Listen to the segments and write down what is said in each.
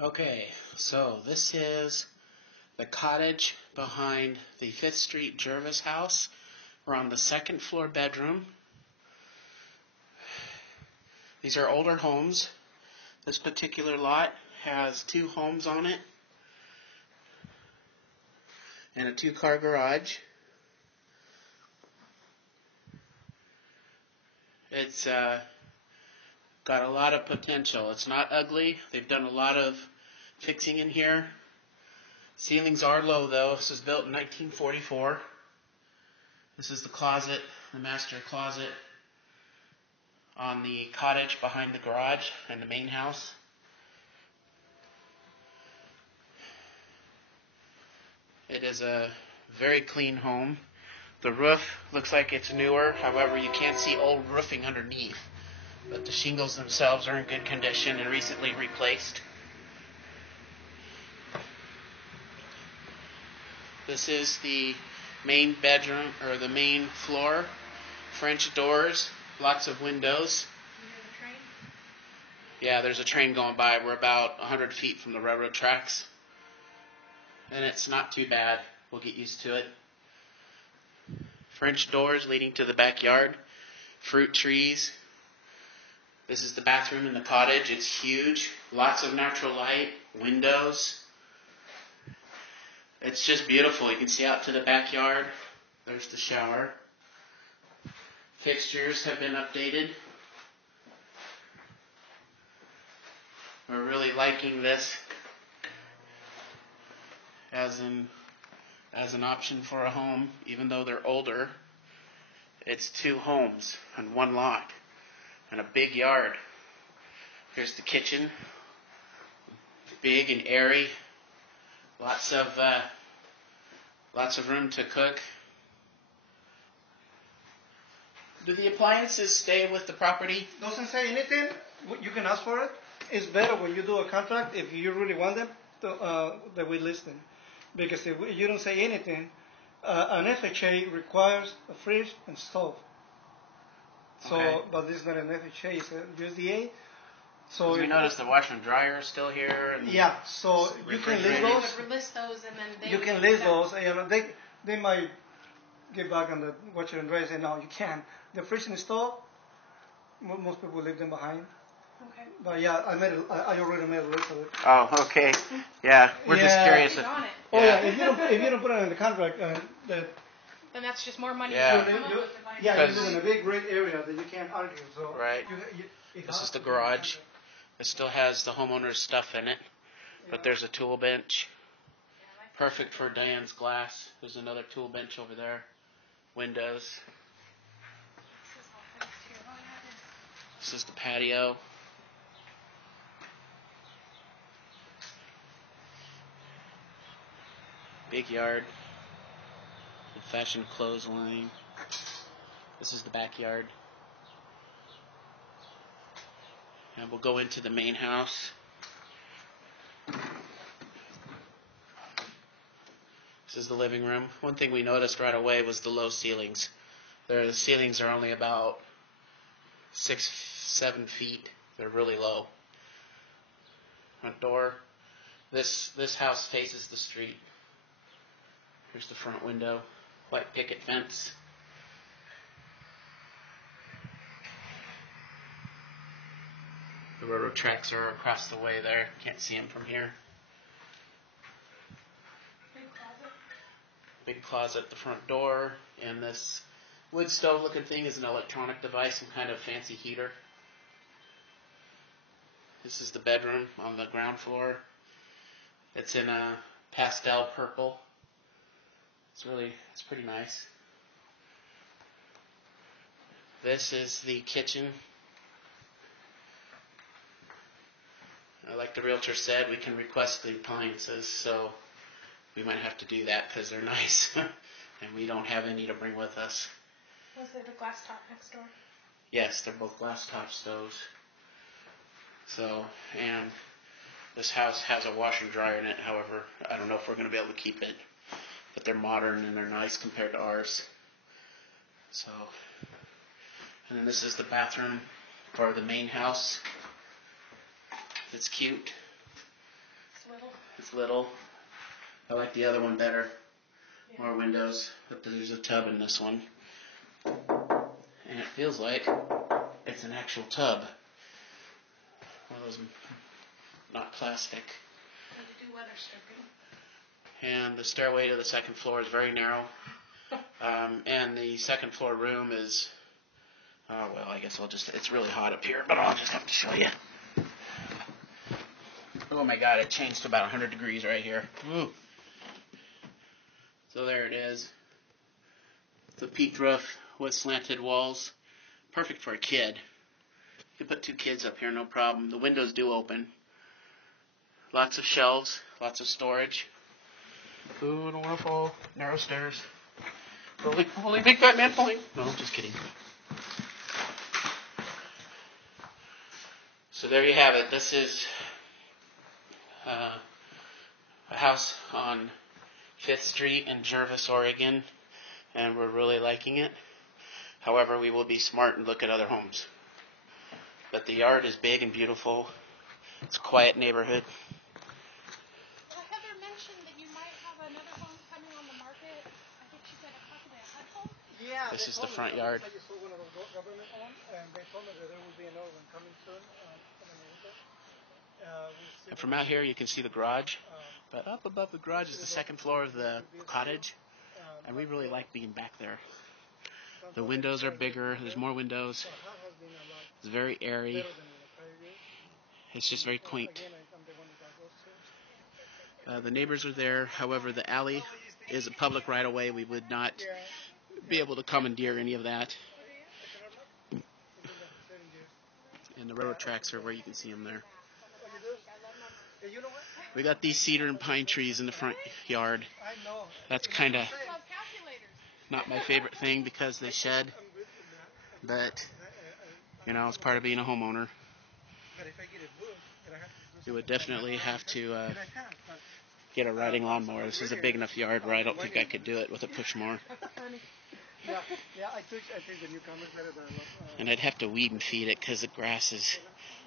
Okay, so this is the cottage behind the 5th Street Gervais house. We're on the second floor bedroom. These are older homes. This particular lot has 2 homes on it and a 2-car garage. It's got a lot of potential. It's not ugly. They've done a lot of fixing in here. Ceilings are low though. This was built in 1944. This is the closet, the master closet on the cottage behind the garage and the main house. It is a very clean home. The roof looks like it's newer, however you can't see old roofing underneath. But the shingles themselves are in good condition and recently replaced. This is the main bedroom, or the main floor. French doors, lots of windows. You hear the train? Yeah, there's a train going by. We're about 100 feet from the railroad tracks. And it's not too bad. We'll get used to it. French doors leading to the backyard. Fruit trees. This is the bathroom in the cottage. It's huge. Lots of natural light. Windows. It's just beautiful. You can see out to the backyard. There's the shower. Fixtures have been updated. We're really liking this as an option for a home, even though they're older. It's 2 homes on 1 lot and a big yard. Here's the kitchen, big and airy. Lots of room to cook. Do the appliances stay with the property? Doesn't say anything. You can ask for it. It's better when you do a contract if you really want them that we list them, because if you don't say anything, an FHA requires a fridge and stove. So, Okay. but this is not an FHA; it's a USDA. So we noticed the washer and dryer are still here. And yeah, so you can list refrigerators. those. But list those and then they You can list those. You know, they might get back on the washer and dryer and say no, you can't. The fridge and stove, most people leave them behind. Okay. But yeah, I already made a list of it. Oh, okay. Yeah, we're just Yeah. curious. On it. Oh yeah, if you don't put it in the contract, Then that's just more money. Yeah. to come up with to buy yeah, it. you live in a big great area that you can't argue. So Right. it This has is the to be in garage. contract. It still has the homeowner's stuff in it, but there's a tool bench. Perfect for Diane's glass. There's another tool bench over there. Windows. This is the patio. Big yard. Old-fashioned clothesline. This is the backyard. And we'll go into the main house. This is the living room. One thing we noticed right away was the low ceilings. The ceilings are only about 6-7 feet. They're really low. Front door. This house faces the street. Here's the front window. White picket fence. The railroad tracks are across the way there. Can't see them from here. Big closet. Big closet at the front door. And this wood stove looking thing is an electronic device, some kind of fancy heater. This is the bedroom on the ground floor. It's in a pastel purple. It's pretty nice. This is the kitchen. Like the realtor said, we can request the appliances, so we might have to do that because they're nice, and we don't have any to bring with us. Was there the glass top next door? Yes, they're both glass top stoves. So, and this house has a washer and dryer in it. However, I don't know if we're going to be able to keep it, but they're modern and they're nice compared to ours. So, and then this is the bathroom for the main house. It's cute. It's little. I like the other one better. More windows, but there's a tub in this one. And it feels like it's an actual tub. One of those, not plastic. They do weather stripping. And the stairway to the second floor is very narrow. And the second floor room is, well, I guess it's really hot up here, but I'll just have to show you. Oh my God, it changed to about 100 degrees right here. Ooh. So there it is. It's a peaked roof with slanted walls. Perfect for a kid. You can put 2 kids up here, no problem. The windows do open. Lots of shelves, lots of storage. Ooh, I don't want to fall. Narrow stairs. Holy big fat man falling. No, just kidding. So there you have it. This is a house on 5th Street in Gervais, Oregon, and we're really liking it. However, we will be smart and look at other homes. But the yard is big and beautiful. It's a quiet neighborhood. Well, Heather mentioned that you might have another home coming on the market. I think she said possibly a HUD home. Yeah, this is the front yard. I just saw one of those government ones, and they told me that there will be another one coming soon. And from out here, you can see the garage. But up above the garage is the second floor of the cottage. And we really like being back there. The windows are bigger. There's more windows. It's very airy. It's just very quaint. The neighbors are there. However, the alley is a public right-of-way. We would not be able to commandeer any of that. And the railroad tracks are where you can see them there. We got these cedar and pine trees in the front yard. That's kind of not my favorite thing because they shed. But, it's part of being a homeowner. You would definitely have to get a riding lawnmower. This is a big enough yard where I don't think I could do it with a push mower. And I'd have to weed and feed it because the grass is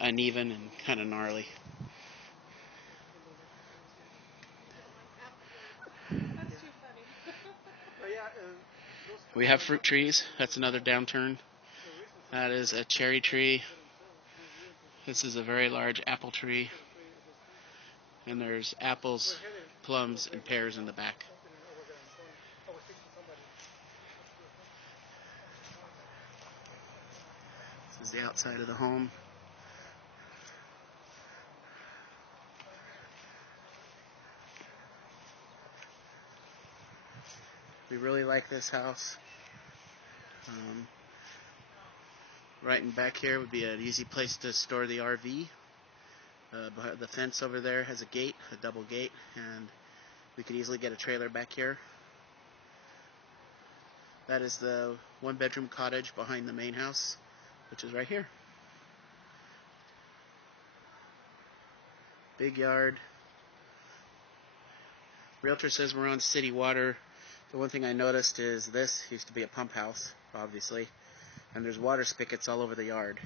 uneven and kind of gnarly. We have fruit trees. That's another downturn. That is a cherry tree. This is a very large apple tree. And there's apples, plums, and pears in the back. This is the outside of the home. We really like this house. Right in back here would be an easy place to store the RV. The fence over there has a gate, a double gate, and we could easily get a trailer back here. That is the 1-bedroom cottage behind the main house, which is right here. Big yard. Realtor says we're on city water. The one thing I noticed is this used to be a pump house, obviously, and there's water spigots all over the yard.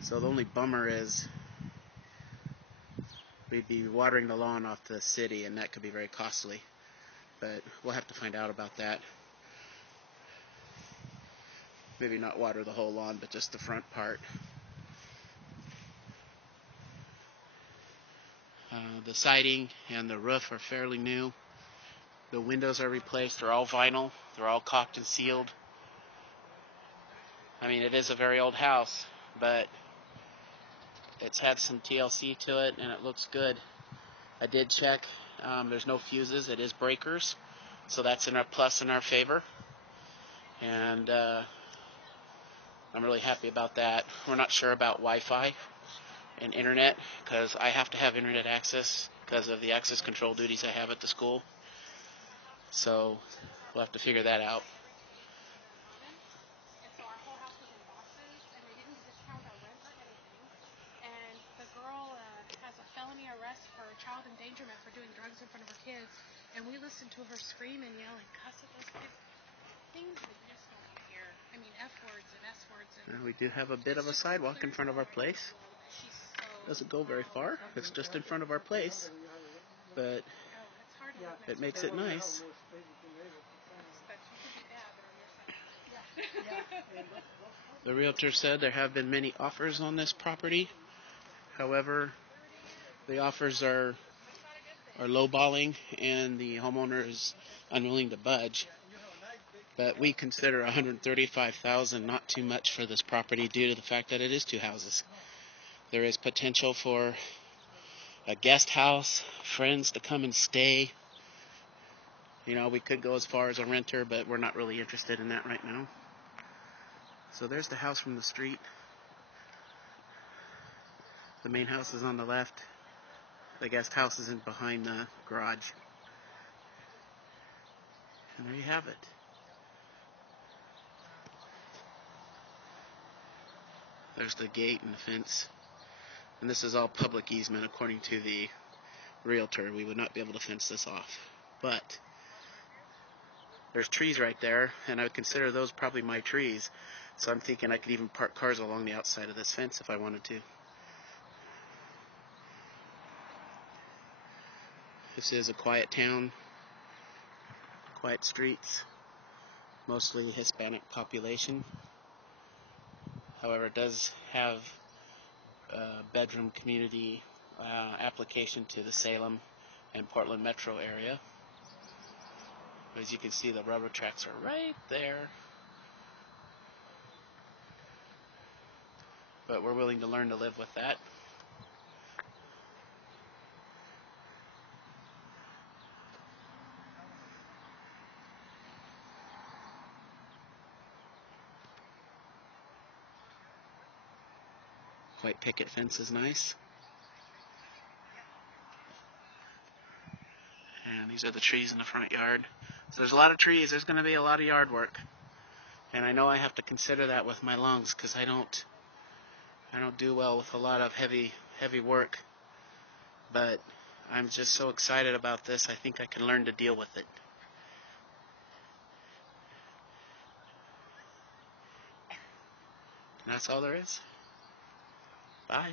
So the only bummer is we'd be watering the lawn off the city, and that could be very costly. But we'll have to find out about that. Maybe not water the whole lawn, but just the front part. The siding and the roof are fairly new. The windows are replaced. They're all vinyl. They're all caulked and sealed. I mean, it is a very old house, but it's had some TLC to it, and it looks good. I did check. There's no fuses. It is breakers, so that's a plus in our favor. And I'm really happy about that. We're not sure about Wi-Fi and internet because I have to have internet access because of the access control duties I have at the school. So we'll have to figure that out. And so our whole house was in boxes, and they didn't discount our rent or anything. And the girl has a felony arrest for child endangerment for doing drugs in front of her kids. And we listened to her scream and yell and cuss at those kids. Things that you just don't want to hear. I mean, F words and S words. And We do have a bit of a sidewalk in front of our place. Doesn't go very far. It's just in front of our place. but Oh, it's hard to live next it makes That it way we have nice. more space between neighbors. but you could be bad, they're on your side. The realtor said there have been many offers on this property. However, the offers are lowballing, and the homeowner is unwilling to budge. But we consider $135,000 not too much for this property due to the fact that it is 2 houses. There is potential for a guest house, friends to come and stay. You know, we could go as far as a renter, but we're not really interested in that right now. So there's the house from the street. The main house is on the left. The guest house is in behind the garage. And there you have it. There's the gate and the fence. And this is all public easement according to the realtor. We would not be able to fence this off. But there's trees right there, and I would consider those probably my trees. So I'm thinking I could even park cars along the outside of this fence if I wanted to. This is a quiet town, quiet streets, mostly Hispanic population. However, it does have a bedroom community application to the Salem and Portland metro area. As you can see, the railroad tracks are right there. But we're willing to learn to live with that. White picket fence is nice. And these are the trees in the front yard. So there's a lot of trees. There's going to be a lot of yard work. And I know I have to consider that with my lungs because I don't do well with a lot of heavy work. But I'm just so excited about this. I think I can learn to deal with it. And that's all there is. Bye.